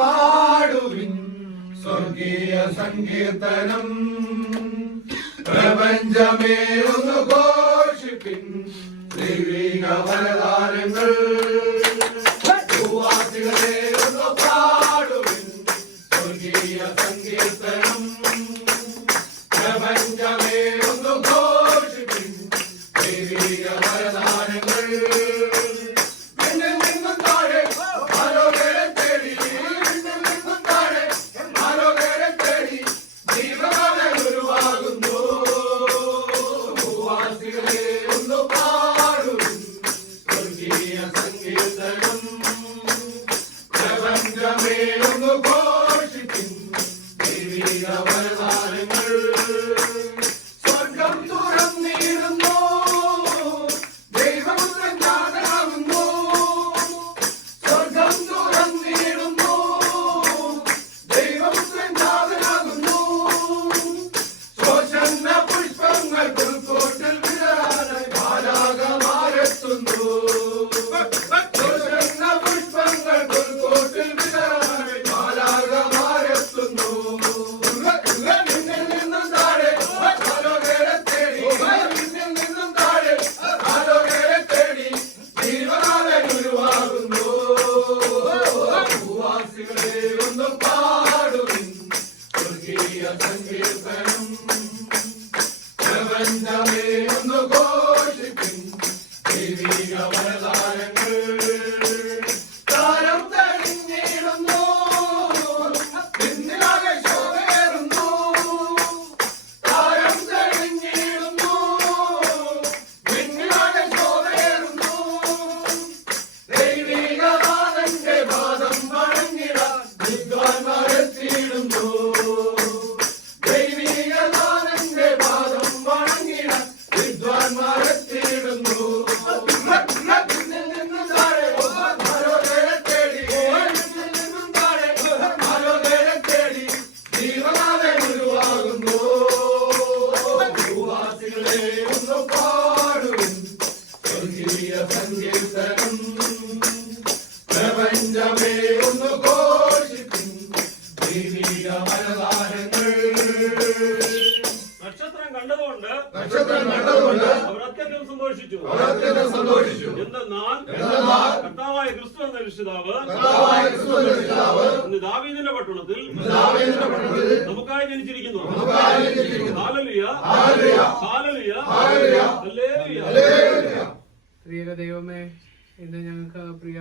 പാടുവിൻ സ്വർഗീയ സങ്കീർത്തനം. പ്രപഞ്ചമേ ഒന്ന് ഘോഷിപ്പിൻ ദൈവിക വരദാനങ്ങൾ. ഭൂവാസികളെ ഒന്ന് പാടുവിൻ സ്വർഗീയ സങ്കീർത്തനം. പ്രപഞ്ചമേ ഒന്ന് ഘോഷിപ്പിൻ ദൈവിക വരദാനങ്ങൾ. സ്വർഗം തുറന്നിടുന്നു, ദൈവപുത്രൻ ജാതനാകുന്നു. സ്വർഗം തുറന്നിടുന്നു, ദൈവപുത്രൻ ജാതനാകുന്നു. ശോഷന്ന പുഷ്പങ്ങൾ പുൽക്കൂട്ടിൽ വിടരാനായി മാലാഖമാരെത്തുന്നു. ശോഷന്ന പുഷ്പങ്ങൾ പുൽക്കൂട്ടിൽ വിടരാനായി മാലാഖമാരെത്തുന്നു. സങ്കീർത്തനം. പ്രപഞ്ചമേ ഒന്ന് ഘോഷിപ്പിൻ ദൈവിക വരദാനങ്ങൾ. താരം തെളിഞ്ഞിടുന്നു, പിന്നിലാകെ ശോഭയേറുന്നു. താരം തെളിഞ്ഞിടുന്നു, പിന്നിലാകെ ശോഭയേറുന്നു. ദൈവിക നാഥന്റെ പാദം വണങ്ങിടാൻ വിദ്വാൻമാരെത്തിയിടുന്നു. സങ്കീർത്തനം. പ്രപഞ്ചമേ ഒന്ന് ഘോഷിപ്പിൻ ദൈവിക വരദാനങ്ങൾ. നക്ഷത്രം കണ്ടതുകൊണ്ട് അവർ അത്യന്തം സന്തോഷിച്ചു. എന്തെന്നാൽ കർത്താവായ ക്രിസ്തു എന്ന രക്ഷിതാവ് ഇന്ന് ദാവീദിന്റെ പട്ടണത്തിൽ നമുക്കായി ജനിച്ചിരിക്കുന്നു. Hallelujah, hallelujah, hallelujah. പ്രിയ ദൈവമേ, ഇന്ന് ഞങ്ങൾക്ക് പ്രിയ